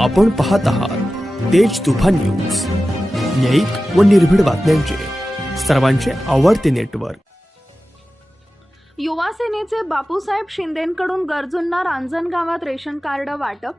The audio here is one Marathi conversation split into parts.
आपण पाहत आहात तेज तुफान न्यूज. न्यायिक व निर्भीड बातम्यांचे सर्वांचे आवडते नेटवर्क. युवा सेनेचे बापूसाहेब शिंदेकडून गरजूंना रांजणगावात रेशन कार्ड वाटप?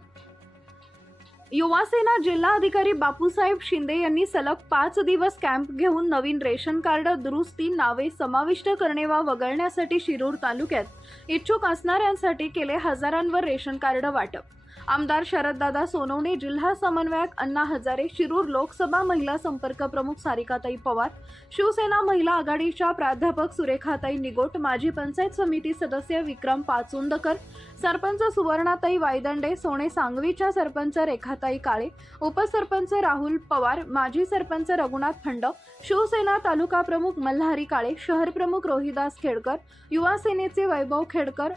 युवा सेना जिल्हा अधिकारी बापूसाहेब शिंदे यांनी सलग पाच दिवस कॅम्प घेऊन नवीन रेशन कार्ड दुरुस्ती नावे समाविष्ट करणे वा वगळण्यासाठी शिरूर तालुक्यात इच्छुक असणाऱ्यांसाठी केले हजारांवर रेशन कार्ड वाटप. आमदार शरददादा सोनवणे जिल्हा समन्वयक अण्णा हजारे शिरूर लोकसभा महिला संपर्क प्रमुख सारिकाताई पवार शिवसेना महिला आघाडीच्या प्राध्यापक सुरेखाताई निगोट माजी पंचायत समिती सदस्य विक्रम पाचुंदकर सरपंच सुवर्णाताई वायदंडे सोने सांगवीच्या सरपंच रेखाताई काळे उपसरपंच राहुल पवार माजी सरपंच रघुनाथ फंड शिवसेना तालुका प्रमुख मल्हारी काळे शहर प्रमुख रोहिदास खेडकर युवा सेनेचे वैभव खेडकर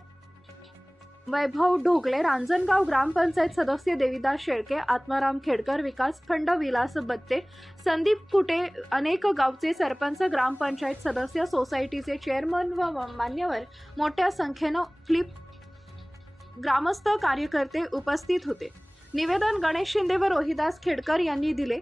वैभव ढोकळे रांजणगाव ग्रामपंचायत सदस्य देविदास शेळके आत्माराम खेडकर विकास खंड विलास बत्ते संदीप कुटे अनेक गावचे सरपंच ग्रामपंचायत सदस्य सोसायटीचे चेअरमन व मान्यवर मोठ्या संख्येनं फ्लिप ग्रामस्थ कार्यकर्ते उपस्थित होते. निवेदन गणेश शिंदे व रोहिदास खेडकर यांनी दिले.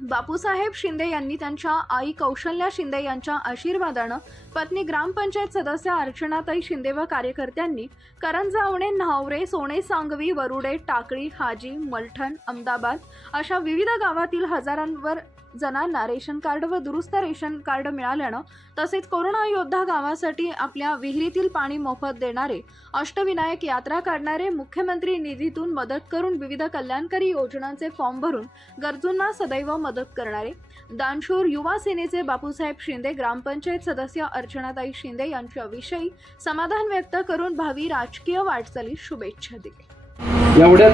बापूसाहेब शिंदे यांनी त्यांच्या आई कौशल्या शिंदे यांच्या आशीर्वादानं पत्नी ग्रामपंचायत सदस्य अर्चनाताई शिंदे व कार्यकर्त्यांनी करंजावणे न्हावरे सोने सांगवी वरुडे टाकळी हाजी मलठण अहमदाबाद अशा विविध गावातील हजारांवर जणांना रेशन कार्ड व दुरुस्त रेशन कार्ड मिळाल्यानं तसेच कोरोना योद्धा गावासाठी आपल्या विहिरीतील पाणी मोफत देणारे अष्टविनायक यात्रा काढणारे मुख्यमंत्री निधीतून मदत करून विविध कल्याणकारी योजनांचे फॉर्म भरून गरजूंना सदैव मदत करणारे दानशूर युवा सेनेचे बापूसाहेब शिंदे ग्रामपंचायत सदस्य अर्चनाताई शिंदे यांच्याविषयी समाधान व्यक्त करून भावी राजकीय वाटचालीस शुभेच्छा दिली एवढ्याच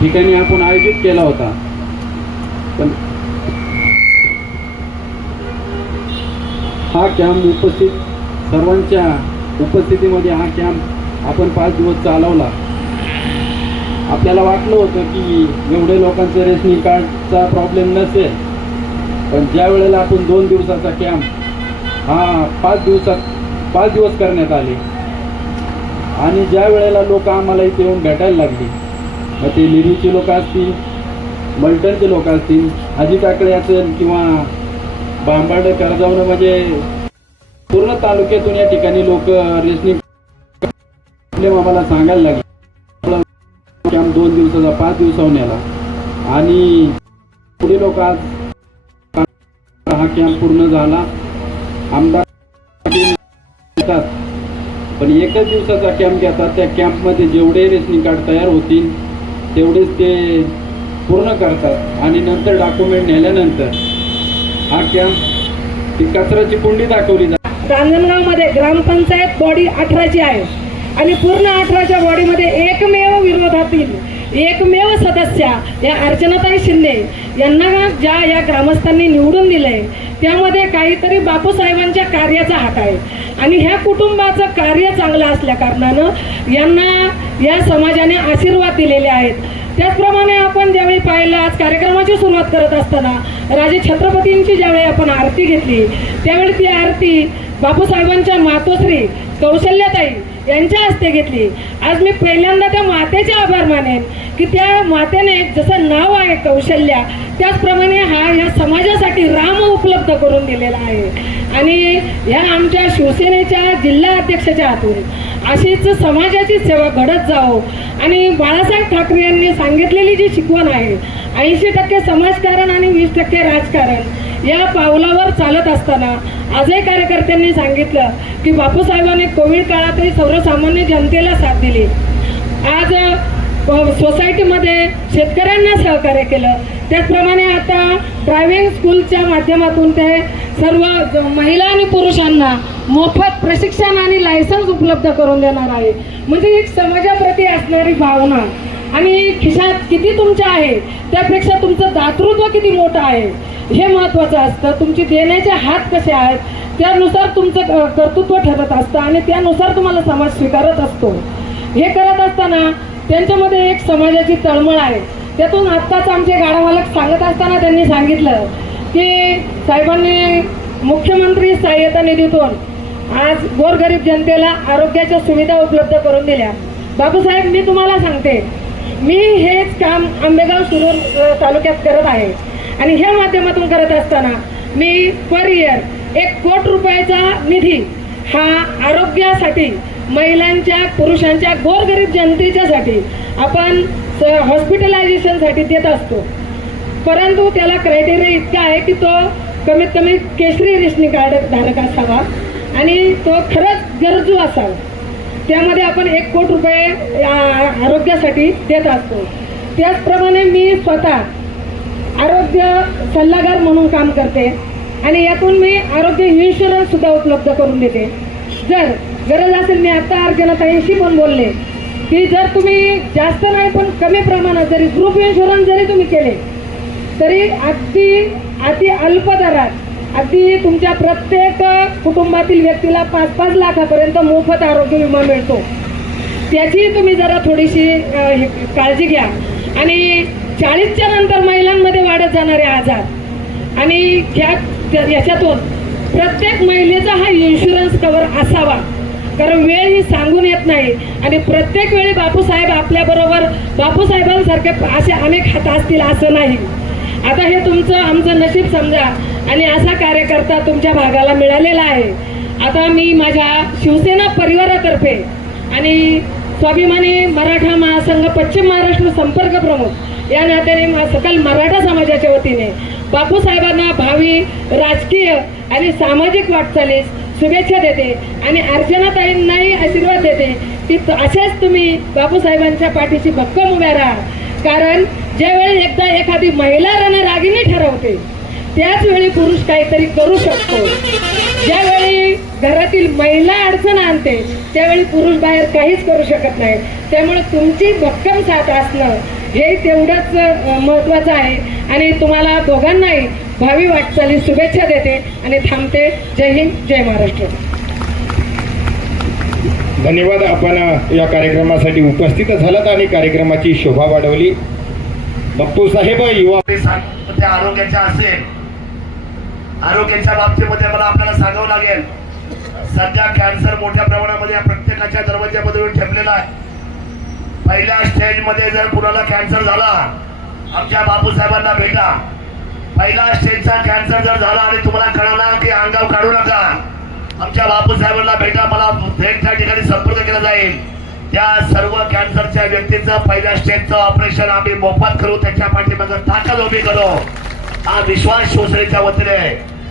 ठिकाणी आपण आयोजित केला होता. पण हा कॅम्प उपस्थित सर्वांच्या उपस्थितीमध्ये हा कॅम्प आपण पाच दिवस चालवला. आपल्याला वाटलं होतं की एवढे लोकांचं रेशनिंग कार्डचा प्रॉब्लेम नसेल पण ज्या वेळेला आपण दोन दिवसाचा कॅम्प हा पाच दिवसात पाच दिवस करण्यात आले. आणि ज्या वेळेला लोक आम्हाला इथे येऊन भेटायला लागली मग ते लिरीचे लोक असतील मल्टनचे लोक असतील हाजी काकडे असेल किंवा बांबाड कर्जावणं म्हणजे पूर्ण तालुक्यातून या ठिकाणी लोक रेशनिंग प्रॉब्लेम आम्हाला सांगायला लागले. कॅम्प दोन दिवसाचा पाच दिवसाहून याला आणि पुढे लोक आज हा कॅम्प पूर्ण झाला. आमदार पण एकच दिवसाचा कॅम्प घेतात. त्या कॅम्पमध्ये जेवढे रेशनिंग कार्ड तयार होतील तेवढेच ते पूर्ण करतात. आणि नंतर डॉक्युमेंट नेल्यानंतर हा कॅम्प ती कचऱ्याची कुंडी दाखवली जाते रांजणगावमध्ये ग्रामपंचायत बॉडी अठराची आहे. आणि पूर्ण अठराच्या बॉडीमध्ये एकमेव विरोधातील एकमेव सदस्या या अर्चनाताई शिंदे यांना ज्या या ग्रामस्थांनी निवडून दिलंय त्यामध्ये काहीतरी बापूसाहेबांच्या कार्याचा हात आहे. आणि ह्या कुटुंबाचं कार्य चांगलं असल्या कारणानं यांना या समाजाने आशीर्वाद दिलेले आहेत. त्याचप्रमाणे आपण ज्यावेळी पाहिलं आज कार्यक्रमाची सुरुवात करत असताना राजे छत्रपतींची ज्यावेळी आपण आरती घेतली त्यावेळी ती आरती बापूसाहेबांच्या मातोश्री कौशल्याताई यांच्या हस्ते घेतली. आज मी पहिल्यांदा त्या मातेचे आभार मानेन की त्या मातेने जसं नाव आहे कौशल्या त्याचप्रमाणे हा या समाजासाठी राम उपलब्ध करून दिलेला आहे. आणि या आमच्या शिवसेनेच्या जिल्हा अध्यक्षाच्या हातून अशीच समाजाची सेवा घडत जावो. आणि बाळासाहेब ठाकरे यांनी सांगितलेली जी शिकवण आहे ऐंशी टक्के समाजकारण आणि वीस टक्के राजकारण या पावलावर चालत असताना आजही कार्यकर्त्यांनी सांगितलं की बापूसाहेबांनी कोविड काळातही सर्वसामान्य जनतेला साथ दिली. आज सोसायटीमध्ये शेतकऱ्यांना सहकार्य केलं. त्याचप्रमाणे आता ड्रायव्हिंग स्कूलच्या माध्यमातून ते सर्व महिला आणि पुरुषांना मोफत प्रशिक्षण आणि लायसन्स उपलब्ध करून देणार आहे. म्हणजे एक समाजाप्रती असणारी भावना. आणि खिशात किती तुमच्या आहे त्यापेक्षा तुमचं दातृत्व किती मोठं आहे. हे महत्त्वाचं असतं. तुमचे देण्याचे हात कसे आहेत त्यानुसार तुमचं क- कर्तृत्व ठरत असतं आणि त्यानुसार तुम्हाला समाज स्वीकारत असतो. हे करत असताना त्यांच्यामध्ये एक समाजाची तळमळ आहे. त्यातून आत्ताच आमचे गाडामालक सांगत असताना त्यांनी सांगितलं की साहेबांनी मुख्यमंत्री सहाय्यता निधीतून आज गोरगरीब जनतेला आरोग्याच्या सुविधा उपलब्ध करून दिल्या. बाबूसाहेब मी तुम्हाला सांगते. मी हेच काम आंबेगाव सुरू तालुक्यात करत आहे. आणि ह्या माध्यमातून करत असताना मी पर इयर एक कोट रुपयाचा निधी हा आरोग्यासाठी महिलांच्या पुरुषांच्या गोरगरीब जनतेच्यासाठी आपण स- हॉस्पिटलायझेशनसाठी देत असतो. परंतु त्याला क्रायटेरिया इतका आहे की तो कमीत कमी केशरी रेशनिंग कार्ड धारक असावा आणि तो खरंच गरजू असावा. त्यामध्ये आपण एक कोटी रुपये आरोग्यासाठी देत असतो. त्याचप्रमाणे मी स्वतः आरोग्य सल्लागार म्हणून काम करते. आणि यातून मी आरोग्य इन्शुरन्स सुद्धा उपलब्ध करून देते. जर गरज असेल मी आता अर्चनाताईंशी पण बोलले की जर तुम्ही जास्त नाही पण कमी प्रमाणात जरी ग्रुप इन्शुरन्स जरी तुम्ही केले तरी अगदी अति अल्प दरात अगदी तुमच्या प्रत्येक कुटुंबातील व्यक्तीला पाच पाच लाखापर्यंत मोफत आरोग्य विमा मिळतो. त्याची तुम्ही जरा थोडीशी काळजी घ्या. आणि चाळीसच्या नंतर महिलांमध्ये वाढत जाणारे आजार. आणि ह्या त्या- याच्यातून प्रत्येक महिलेचा हा इन्शुरन्स कवर असावा. कारण वेळ ही सांगून येत नाही. आणि प्रत्येक वेळी बापूसाहेब आपल्याबरोबर बापूसाहेबांसारखे असे अनेक हात असतील असं नाही. आता हे तुमचं आमचं नशीब समजा. आणि असा कार्यकर्ता तुमच्या भागाला मिळालेला आहे. आता मी माझ्या शिवसेना परिवारातर्फे आणि स्वाभिमानी मराठा महासंघ पश्चिम महाराष्ट्र संपर्क प्रमुख या नात्याने मा- सकल मराठा समाजाच्या वतीने बापूसाहेबांना भावी राजकीय आणि सामाजिक वाटचालीस शुभेच्छा देते आणि अर्चनाताईंनाही आशीर्वाद देते की असेच अशाच तुम्ही बापूसाहेबांच्या पाठीशी भक्कम उभ्या राहा. कारण ज्यावेळी एकदा एखादी महिला रणरागिणी ठरवते त्याच वेळी पुरुष काहीतरी करू शकतो. ज्यावेळी घरातील महिला अडचण आणते त्यावेळी पुरुष बाहेर काहीच करू शकत नाही त्यामुळे तुमची भक्कम साथ असणं हे तेवढंच अ, महत्त्वाचं आहे. आणि तुम्हाला दोघांनाही भावी वाटचाली शुभेच्छा देते आणि थांबते. जय हिंद जय महाराष्ट्र. धन्यवाद. आपण या कार्यक्रमासाठी उपस्थित झालात आणि कार्यक्रमाची शोभा वाढवली. बाप्पू साहेब युवा ते सांग- त्या आरोग्याच्या असेल. आरोग्याच्या बाबतीमध्ये मला आपल्याला सांगावं लागेल. सध्या कॅन्सर मोठ्या प्रमाणामध्ये या प्रत्येकाच्या दरवाज्यामध्ये ठेपलेला आहे. पहिल्या स्टेजमध्ये जर कुणाला कॅन्सर झाला आमच्या बापूसाहेबांना भेटा. पहिला स्टेजचा कॅन्सर जर झाला आणि तुम्हाला कळाला की अंगाव काढू नका आमच्या बापूसाहेबांना भेटा. मला भेट त्या ठिकाणी संपर्क केला जाईल. त्या सर्व कॅन्सरच्या व्यक्तीचं पहिल्या स्टेजचं ऑपरेशन आम्ही मोफत करू. त्याच्या पाठीमागं ताकद उभी करू. हा विश्वास शिवसेनेच्या वतीने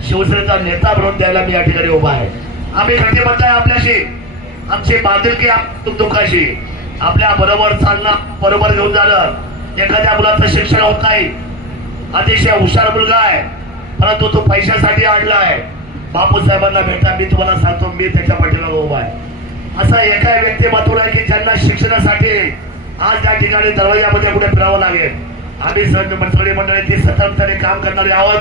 शिवसेनेचा नेता म्हणून द्यायला मी या ठिकाणी उभा आहे. आम्ही कटिबद्ध आहे आपल्याशी. आमची बांधिलकी तुमकाशी दुःखाशी आपल्या बरोबर चालणं बरोबर घेऊन जाणं. एखाद्या मुलाचं शिक्षण होत नाही. अतिशय हुशार मुलगा आहे. परंतु तो पैशासाठी आणलाय बापूसाहेबांना भेटा मी तुम्हाला सांगतो मी त्याच्या पाठीला उभा आहे. असं एका व्यक्तिमत्व आहे की ज्यांना शिक्षणासाठी आज त्या ठिकाणी दरवाजामध्ये कुठे फिरावं लागेल. आम्ही सगळी मंडळी ती काम करणारी आहोत.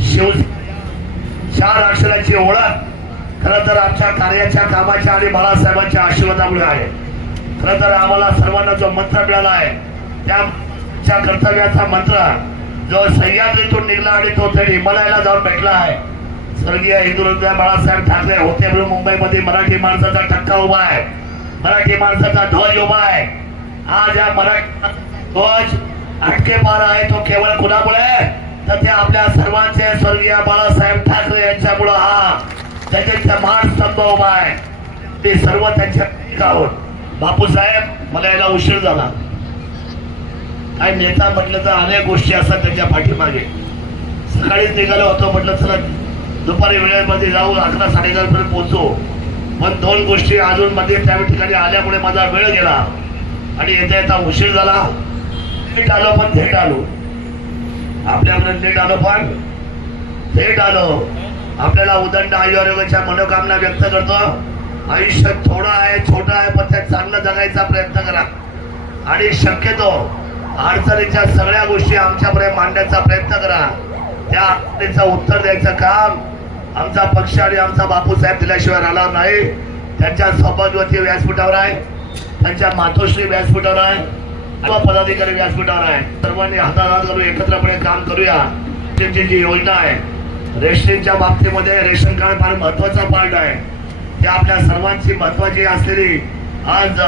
शिवसेना चार अक्षराची ओळख. खरं तर आमच्या कार्याच्या कामाच्या आणि बाळासाहेबांच्या आशीर्वादामुळे आहे. खरं तर आम्हाला सर्वांना जो मंत्र मिळाला आहे त्या कर्तव्याचा मंत्र जो सह्याद्रीतून निघला आणि तो थेट हिमालयाला जाऊन भेटला आहे. स्वर्गीय हिंदुरंग बाळासाहेब ठाकरे होते म्हणून मुंबईमध्ये मराठी माणसाचा टक्का उभा आहे. मराठी माणसाचा ध्वज उभा आहे. आज या मराठी ध्वज अटकेपार आहे तो केवळ कुणामुळे? तर त्या आपल्या सर्वांचे स्वर्गीय बाळासाहेब ठाकरे यांच्यामुळं हा त्याच्या महान स्तंभ उभा आहे. ते सर्व त्यांच्या आहोत. बापूसाहेब मला यायला उशीर झाला. काय नेता म्हटलं तर अनेक गोष्टी असतात त्याच्या पाठीमागे. सकाळीच निघालो होतो म्हटलं चला दुपारी वेळेमध्ये जाऊ अकरा साडेअकरा पर्यंत पोहोचू. पण दोन गोष्टी अजून मध्ये त्या ठिकाणी आल्यामुळे माझा वेळ गेला. आणि येता येता उशीर झाला. थेट आलो पण थेट आलो. आपल्याकडे लेट आलो पण थेट आलो. आपल्याला उदंड आयुर्वेदाच्या मनोकामना व्यक्त करतो. आयुष्य थोडं आहे छोटं आहे पण त्यात चांगलं जगायचा प्रयत्न करा. आणि शक्यतो अडचणीच्या सगळ्या गोष्टी आमच्यापर्यंत मांडण्याचा प्रयत्न करा. त्या अडचणीचं उत्तर द्यायचं काम आमचा पक्ष आणि आमचा बापूसाहेब दिल्याशिवाय राहणार नाही. त्यांच्या सौभाग्यवती व्यासपीठावर आहे. त्यांच्या मातोश्री व्यासपीठावर आहे. किंवा पदाधिकारी व्यासपीठावर आहे. सर्वांनी हातात करून एकत्रपणे काम करूया. त्यांची जी योजना आहे रेशनच्या बाबतीमध्ये रेशन कार्ड फार महत्त्वाचा पार्ट आहे. ते आपल्या सर्वांची महत्वाची असलेली आज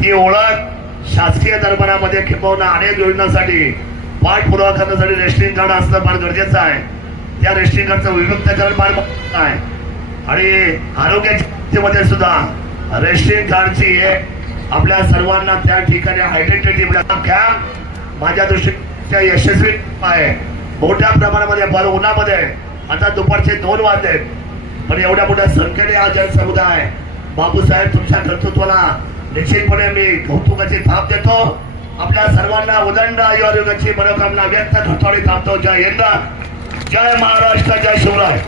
ती ओळख शासकीय दरबारामध्ये खिपवणं अनेक योजनांसाठी पाठपुरावा करण्यासाठी रेस्टिंग कार्ड असणं फार गरजेचं आहे. त्या रेस्टिंग कार्डचं विमुक्तीकरण फार आहे. आणि आरोग्याच्या सुद्धा रेस्टिंग कार्डची एक आपल्या सर्वांना त्या ठिकाणी आयडेंटिटी कॅम्प माझ्या दृष्टीच्या यशस्वी आहे. मोठ्या प्रमाणामध्ये भर उन्हामध्ये आता दुपारचे दोन वाजले पण एवढ्या मोठ्या संख्येने हा जनसमुदाय बापूसाहेब तुमच्या कर्तृत्वाला निश्चितपणे मी कौतुकाची थाप देतो. आपल्या सर्वांना उदंड आयु मनोकामना व्यक्त करतो आणि थांबतो. जय हिंद. जय महाराष्ट्र जय शिवराय.